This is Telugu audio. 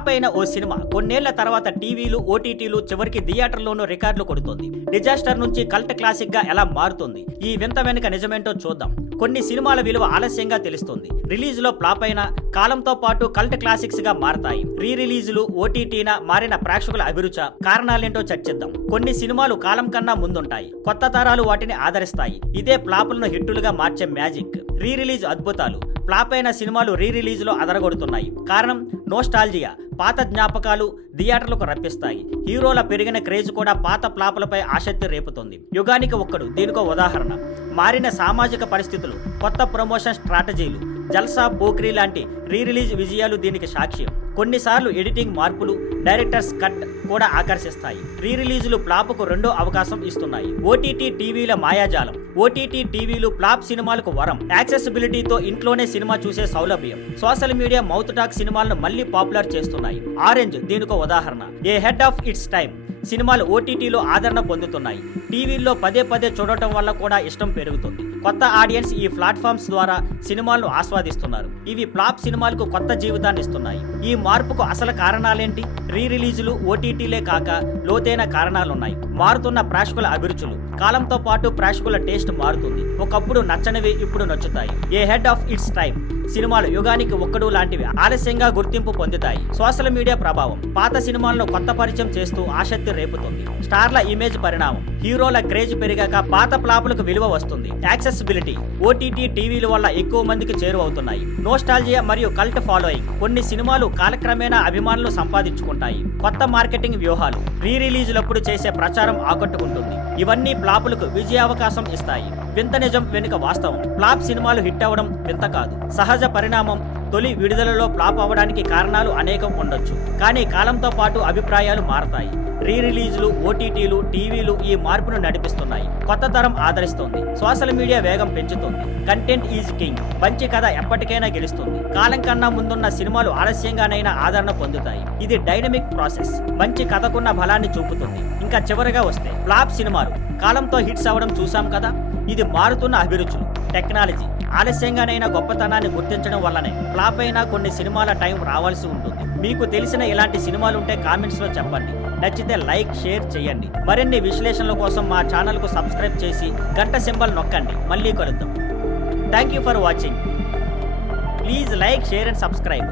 ఫ్లాప్ అయిన ఓ సినిమా కొన్నేళ్ల తర్వాత టీవీలు, ఓటీటీలు, చివరికి థియేటర్లోనూ రికార్డులు కొడుతోంది. డిజాస్టర్ నుంచి కల్ట్ క్లాసిక్ గా ఎలా మారుతుంది? ఈ వింత వెనుక నిజమేంటో చూద్దాం. కొన్ని సినిమాల విలువ ఆలస్యంగా తెలుస్తుంది. రిలీజ్ లో ఫ్లాప్ అయిన కాలంతో పాటు కల్ట్ క్లాసిక్స్ గా మారతాయి. రీ రిలీజులు, ఓటీటీన మారిన ప్రేక్షకుల అభిరుచ, కారణాలేంటో చర్చిద్దాం. కొన్ని సినిమాలు కాలం కన్నా ముందుంటాయి. కొత్త తరాలు వాటిని ఆదరిస్తాయి. ఇదే ఫ్లాపులను హిట్టులుగా మార్చే మ్యాజిక్. రీ రిలీజ్ అద్భుతాలు. ఫ్లాప్ అయిన సినిమాలు రీ రిలీజ్ లో అదరగొడుతున్నాయి. కారణం నోస్టాల్జియా. పాత జ్ఞాపకాలు థియేటర్లకు రప్పిస్తాయి. హీరోల పెరిగిన క్రేజ్ కూడా పాత ఫ్లాపులపై ఆసక్తి రేపుతుంది. యుగానికి ఒక్కడు దీనికో ఉదాహరణ. మారిన సామాజిక పరిస్థితులు, కొత్త ప్రమోషన్ స్ట్రాటజీలు, జల్సా, పోక్రీ లాంటి రీ రిలీజ్ విజయాలు దీనికి సాక్ష్యం. కొన్నిసార్లు ఎడిటింగ్ మార్పులు, డైరెక్టర్స్ కట్ కూడా ఆకర్షిస్తాయి. రీ రిలీజులు ఫ్లాపుకు రెండో అవకాశం ఇస్తున్నాయి. ఓటీటీ టీవీల మాయాజాలం. ఓటీటీ టీవీలు ఫ్లాప్ సినిమాలకు వరం. యాక్సెసిబిలిటీతో ఇంట్లోనే సినిమా చూసే సౌలభ్యం. సోషల్ మీడియా మౌత్ టాక్ సినిమాలను మళ్లీ పాపులర్ చేస్తున్నాయి. ఆరెంజ్ దీనికో ఉదాహరణ. ఏ హెడ్ ఆఫ్ ఇట్స్ టైమ్. సినిమాలు ఓటీటీలో ఆదరణ పొందుతున్నాయి. టీవీల్లో పదే పదే చూడటం వల్ల కూడా ఇష్టం పెరుగుతుంది. కొత్త ఆడియన్స్ ఈ ప్లాట్ఫామ్స్ ద్వారా సినిమాలను ఆస్వాదిస్తున్నారు. ఇవి ఫ్లాప్ సినిమాలకు కొత్త జీవితాన్ని ఇస్తున్నాయి. ఈ మార్పుకు అసలు కారణాలేంటి? రీ రిలీజులు, ఓటీటీలే కాక లోతైన కారణాలున్నాయి. మారుతున్న ప్రేక్షకుల అభిరుచులు. కాలంతో పాటు ప్రేక్షకుల టేస్ట్ మారుతుంది. ఒకప్పుడు నచ్చనివి ఇప్పుడు నచ్చుతాయి. ఏ హెడ్ ఆఫ్ ఇట్స్ టైమ్. సినిమాలు యుగానికి ఒక్కడు లాంటివి ఆలస్యంగా గుర్తింపు పొందుతాయి. సోషల్ మీడియా ప్రభావం. పాత సినిమాలను కొత్త పరిచయం చేస్తూ ఆసక్తి రేపుతుంది. స్టార్ల ఇమేజ్ పరిణామం. హీరోల క్రేజ్ పెరిగాక పాత ఫ్లాపులకు విలువ వస్తుంది. యాక్సెసిబిలిటీ. ఓటీటీ టీవీల వల్ల ఎక్కువ మందికి చేరువవుతున్నాయి. నోస్టాల్జియా మరియు కల్ట్ ఫాలోయింగ్. కొన్ని సినిమాలు కాలక్రమేణా అభిమానులు సంపాదించుకుంటాయి. కొత్త మార్కెటింగ్ వ్యూహాలు. రీ రిలీజులప్పుడు చేసే ప్రచారం ఆకట్టుకుంటుంది. ఇవన్నీ ఫ్లాపులకు విజయావకాశం ఇస్తాయి. వింత నిజం వెనుక వాస్తవం. ఫ్లాప్ సినిమాలు హిట్ అవ్వడం వింత కాదు, సహజ పరిణామం. తొలి విడుదలలో ఫ్లాప్ అవ్వడానికి కారణాలు అనేకం ఉండొచ్చు. కానీ కాలంతో పాటు అభిప్రాయాలు మారతాయి. రీ రిలీజులు, ఓటీటీలు, టీవీలు ఈ మార్పును నడిపిస్తున్నాయి. కొత్త తరం ఆదరిస్తోంది. సోషల్ మీడియా వేగం పెంచుతుంది. Content is king. మంచి కథ ఎప్పటికైనా గెలుస్తుంది. కాలం కన్నా ముందున్న సినిమాలు ఆలస్యంగానైనా ఆదరణ పొందుతాయి. ఇది డైనమిక్ ప్రాసెస్. మంచి కథకున్న బలాన్ని చూపుతుంది. ఇంకా చివరిగా వస్తే ఫ్లాప్ సినిమాలు కాలంతో హిట్స్ అవ్వడం చూసాం కదా. ఇది మారుతున్న అభిరుచులు, టెక్నాలజీ. ఆలస్యంగానైనా గొప్పతనాన్ని గుర్తించడం వల్లనే ఫ్లాప్ అయినా కొన్ని సినిమాల టైం రావాల్సి ఉంటుంది. మీకు తెలిసిన ఇలాంటి సినిమాలుంటే కామెంట్స్లో చెప్పండి. నచ్చితే లైక్, షేర్ చేయండి. మరిన్ని విశ్లేషణల కోసం మా ఛానల్కు సబ్స్క్రైబ్ చేసి గంట సింబల్ నొక్కండి. మళ్ళీ కలుద్దాం. Thank you for watching. Please like, share and subscribe.